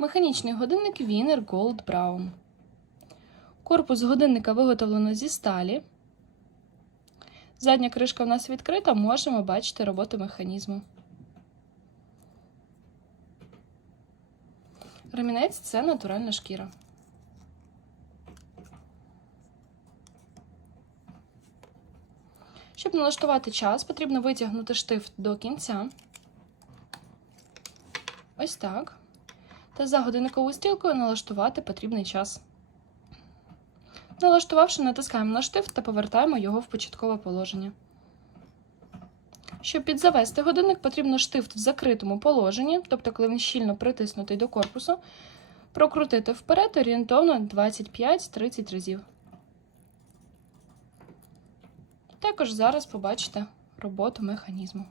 Механічний годинник Wiener Gold Brown. Корпус годинника виготовлено зі сталі. Задня кришка в нас відкрита, можемо бачити роботу механізму. Ремінець це натуральна шкіра. Щоб налаштувати час, потрібно витягнути штифт до кінця. Ось так. Та за годинниковою стрілкою налаштувати потрібний час. Налаштувавши, натискаємо на штифт та повертаємо його в початкове положення. Щоб підзавести годинник, потрібно штифт в закритому положенні, тобто, коли він щільно притиснутий до корпусу, прокрутити вперед орієнтовно 25-30 разів. Також зараз побачите роботу механізму.